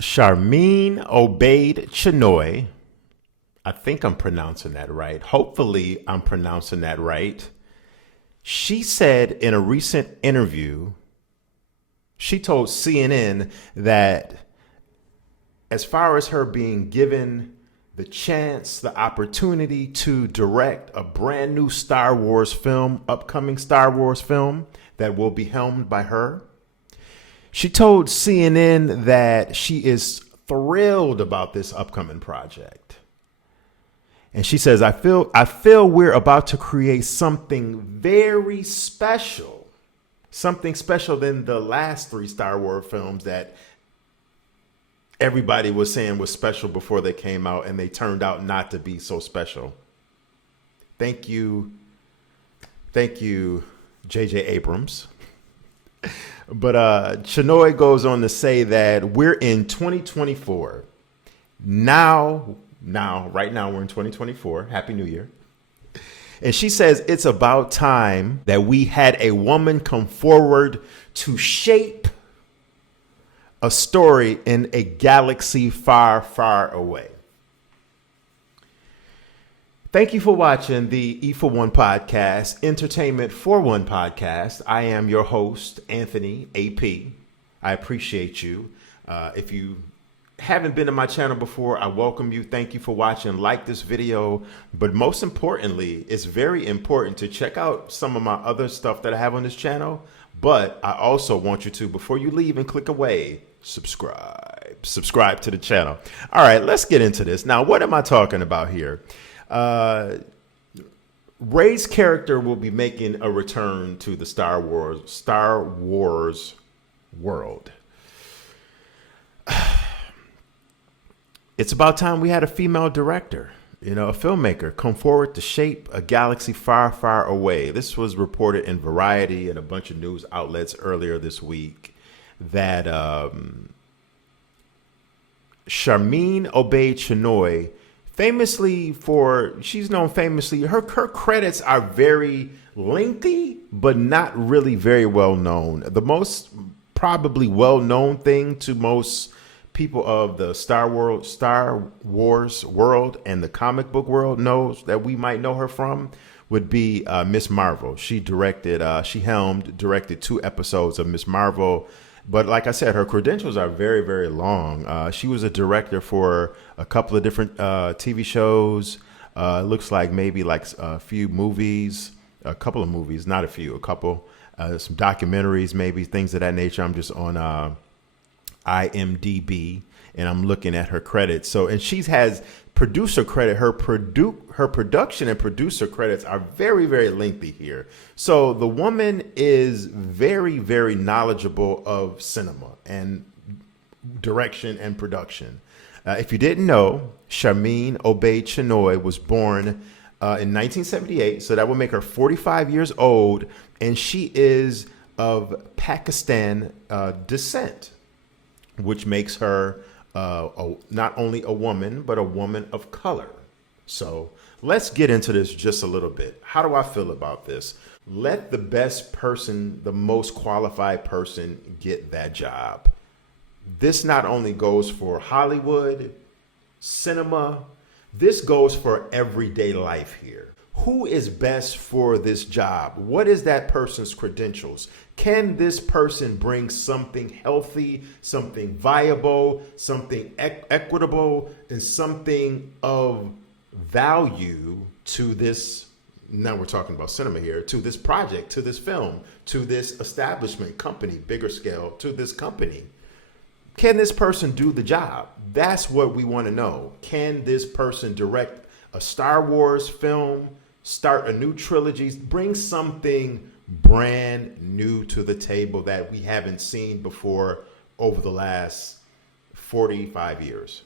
Charmine Obaid Chinoy, I think I'm pronouncing that right. Hopefully, I'm pronouncing that right. She said in a recent interview, she told CNN that as far as her being given the chance, the opportunity to direct a brand new Star Wars film, upcoming Star Wars film that will be helmed by her, she told CNN that she is thrilled about this upcoming project. And she says, I feel we're about to create something very special. Something special than the last three Star Wars films that everybody was saying was special before they came out, and they turned out not to be so special. Thank you. Thank you, J.J. Abrams. But Chinoy goes on to say that we're in 2024. Right now, we're in 2024. Happy New Year. And she says it's about time that we had a woman come forward to shape a story in a galaxy far, far away. Thank you for watching the E for One podcast, Entertainment for One podcast. I am your host, Anthony AP. I appreciate you. If you haven't been to my channel before, I welcome you. Thank you for watching. Like this video. But most importantly, it's very important to check out some of my other stuff that I have on this channel. But I also want you to, before you leave and click away, subscribe to the channel. All right, let's get into this. Now, what am I talking about here? Rey's character will be making a return to the Star Wars world. It's about time we had a female director, a filmmaker, come forward to shape a galaxy far, far away. This was reported in Variety and a bunch of news outlets earlier this week that Charmine Obaid Chinoy, she's known famously, her credits are very lengthy, but not really very well known. The most probably well-known thing to most people of the Star Wars world and the comic book world knows that we might know her from would be Miss Marvel. She directed 2 episodes of Miss Marvel. But like I said, her credentials are very, very long. She was a director for a couple of different TV shows. Looks like maybe like a few movies, a couple of movies, not a few, a couple, some documentaries, maybe things of that nature. I'm just on IMDb and I'm looking at her credits. And she has producer credit. Her production and producer credits are very, very lengthy here. So the woman is very, very knowledgeable of cinema and direction and production. If you didn't know, Charmine Obaid Chinoy was born in 1978. So that would make her 45 years old. And she is of Pakistan descent, which makes her not only a woman, but a woman of color. So let's get into this just a little bit. How do I feel about this? Let the best person, the most qualified person, get that job. This not only goes for Hollywood, cinema, this goes for everyday life here. Who is best for this job? What is that person's credentials? Can this person bring something healthy, something viable, something equitable, and something of value to this? Now we're talking about cinema here, to this project, to this film, to this establishment, company, bigger scale, to this company. Can this person do the job? That's what we want to know. Can this person direct a Star Wars film, start a new trilogy, bring something brand new to the table that we haven't seen before over the last 45 years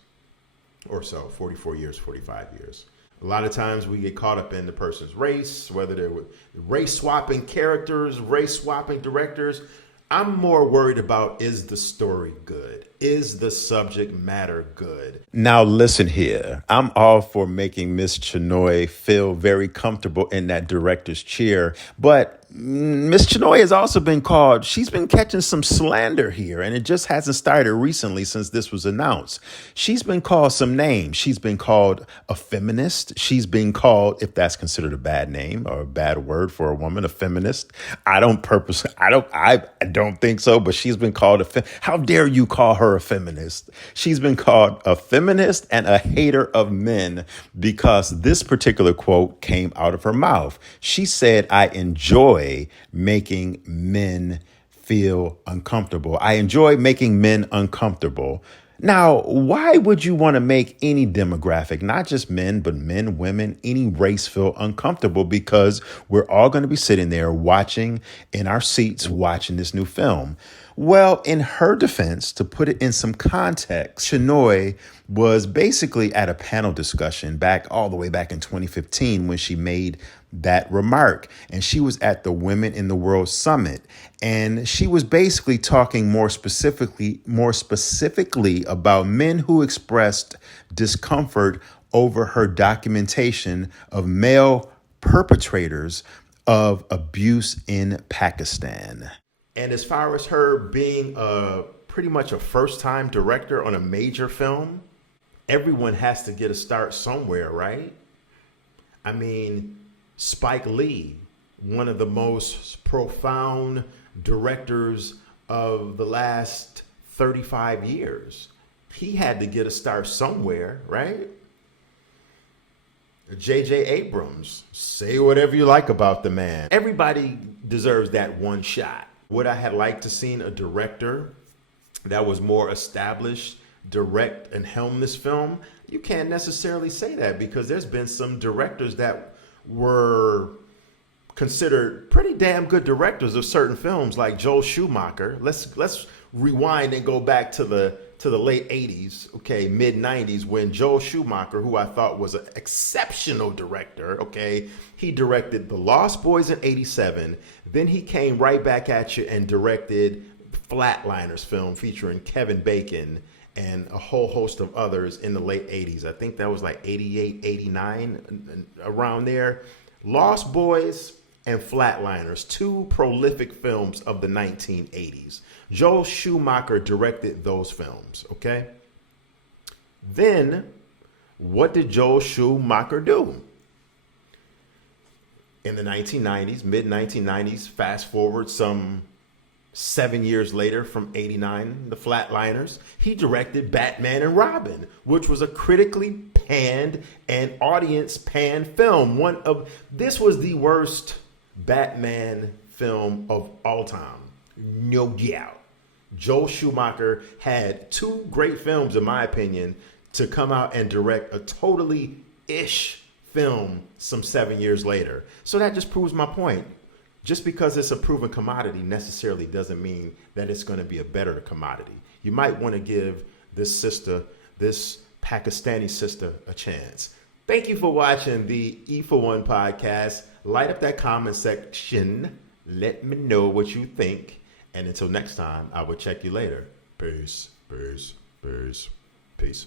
or so, 44 years, 45 years. A lot of times we get caught up in the person's race, whether they're race swapping characters, race swapping directors. I'm more worried about, is the story good? Is the subject matter good? Now listen here. I'm all for making Miss Chinoy feel very comfortable in that director's chair, but Miss Chinoy has also been called, she's been catching some slander here, and it just hasn't started recently since this was announced. She's been called some names. She's been called a feminist. She's been called, if that's considered a bad name or a bad word for a woman, a feminist. I don't think so, but she's been called how dare you call her a feminist? She's been called a feminist and a hater of men because this particular quote came out of her mouth. She said, I enjoy making men feel uncomfortable. I enjoy making men uncomfortable. Now, why would you want to make any demographic, not just men, but men, women, any race feel uncomfortable? Because we're all going to be sitting there watching in our seats, watching this new film. Well, in her defense, to put it in some context, Chinoy was basically at a panel discussion all the way back in 2015 when she made that remark. And she was at the Women in the World Summit. And she was basically talking more specifically about men who expressed discomfort over her documentation of male perpetrators of abuse in Pakistan. And as far as her being pretty much a first-time director on a major film, everyone has to get a start somewhere, right? I mean, Spike Lee, one of the most profound directors of the last 35 years, he had to get a start somewhere, right? J.J. Abrams, say whatever you like about the man. Everybody deserves that one shot. Would I have liked to seen a director that was more established direct and helm this film? You can't necessarily say that because there's been some directors that were considered pretty damn good directors of certain films, like Joel Schumacher. Let's rewind and go back to the late 80s, okay, mid 90s, when Joel Schumacher, who I thought was an exceptional director, okay, he directed The Lost Boys in 87. Then he came right back at you and directed Flatliners film featuring Kevin Bacon and a whole host of others in the late 80s. I think that was like 88, 89, around there. Lost Boys and Flatliners, two prolific films of the 1980s. Joel Schumacher directed those films, okay? Then, what did Joel Schumacher do? In the 1990s, mid-1990s, fast forward some 7 years later from 89, The Flatliners, he directed Batman and Robin, which was a critically panned and audience panned film. This was the worst Batman film of all time, no doubt. Joel Schumacher had two great films, in my opinion, to come out and direct a totally ish film some 7 years later. So that just proves my point. Just because it's a proven commodity necessarily doesn't mean that it's going to be a better commodity. You might want to give this Pakistani sister, a chance. Thank you for watching the E for One podcast. Light up that comment section. Let me know what you think. And until next time, I will check you later. Peace, peace, peace, peace.